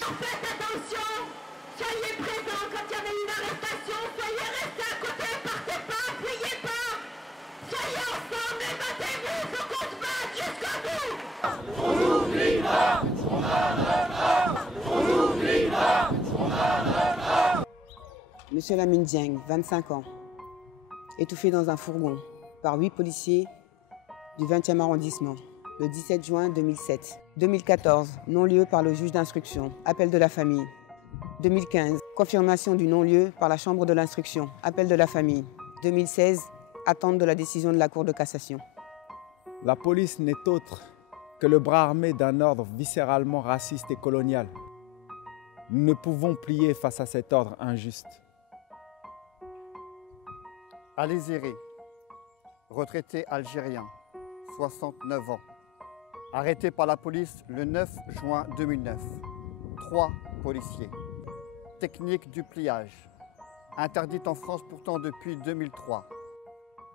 Faites attention, soyez présents quand il y avait une arrestation, soyez restés à côté, partez pas, fuyez pas. Soyez ensemble et battez-vous, faut qu'on se batte jusqu'au bout. On oubliera, on arrêtera, on oubliera, on arrêtera. Monsieur Lamine Dieng, 25 ans, étouffé dans un fourgon par 8 policiers du 20e arrondissement, le 17 juin 2007. 2014, non-lieu par le juge d'instruction, appel de la famille. 2015, confirmation du non-lieu par la chambre de l'instruction, appel de la famille. 2016, attente de la décision de la Cour de cassation. La police n'est autre que le bras armé d'un ordre viscéralement raciste et colonial. Nous ne pouvons plier face à cet ordre injuste. Ali Ziri, retraité algérien, 69 ans, arrêté par la police le 9 juin 2009. 3 policiers. Technique du pliage, interdite en France pourtant depuis 2003.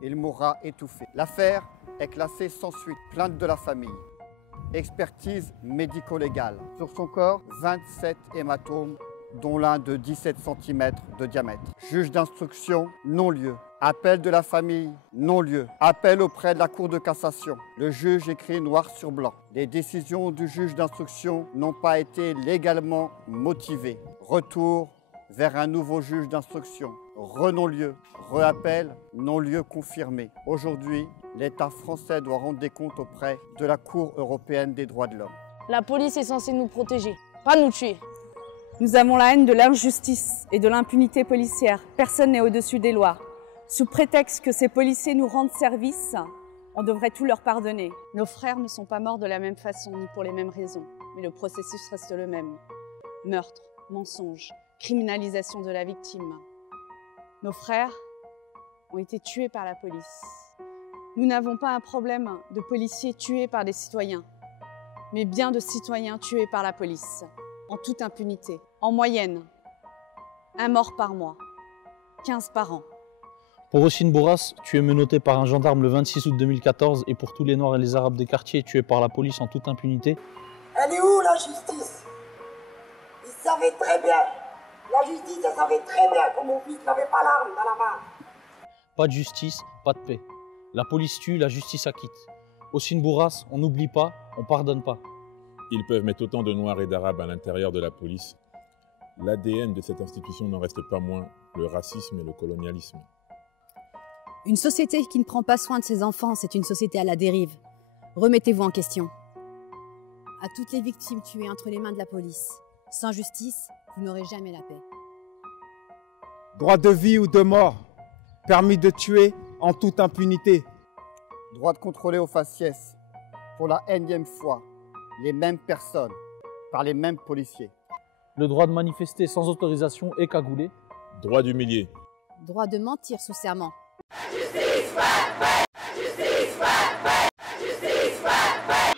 Il mourra étouffé. L'affaire est classée sans suite. Plainte de la famille. Expertise médico-légale. Sur son corps, 27 hématomes, dont l'un de 17 cm de diamètre. Juge d'instruction, non-lieu. Appel de la famille, non-lieu. Appel auprès de la Cour de cassation. Le juge écrit noir sur blanc. Les décisions du juge d'instruction n'ont pas été légalement motivées. Retour vers un nouveau juge d'instruction. Renon-lieu. Reappel, non-lieu confirmé. Aujourd'hui, l'État français doit rendre des comptes auprès de la Cour européenne des droits de l'homme. La police est censée nous protéger, pas nous tuer. Nous avons la haine de l'injustice et de l'impunité policière. Personne n'est au-dessus des lois. Sous prétexte que ces policiers nous rendent service, on devrait tout leur pardonner. Nos frères ne sont pas morts de la même façon, ni pour les mêmes raisons. Mais le processus reste le même. Meurtre, mensonge, criminalisation de la victime. Nos frères ont été tués par la police. Nous n'avons pas un problème de policiers tués par des citoyens, mais bien de citoyens tués par la police, en toute impunité. En moyenne, 1 mort par mois, 15 par an. Pour Hossein Bourras, tué menotté par un gendarme le 26 août 2014 et pour tous les Noirs et les Arabes des quartiers tués par la police en toute impunité. Elle est où la justice? Ils savaient très bien. La justice, elle savait très bien que mon fils n'avait pas l'arme dans la main. Pas de justice, pas de paix. La police tue, la justice acquitte. Hossein Bourras, on n'oublie pas, on pardonne pas. Ils peuvent mettre autant de Noirs et d'Arabes à l'intérieur de la police. L'ADN de cette institution n'en reste pas moins le racisme et le colonialisme. Une société qui ne prend pas soin de ses enfants, c'est une société à la dérive. Remettez-vous en question. À toutes les victimes tuées entre les mains de la police, sans justice, vous n'aurez jamais la paix. Droit de vie ou de mort, permis de tuer en toute impunité. Droit de contrôler au faciès, pour la énième fois, les mêmes personnes, par les mêmes policiers. Le droit de manifester sans autorisation et cagoulé. Droit d'humilier. Droit de mentir sous serment. Justice, fair play. Justice, fair play. Justice, fair play.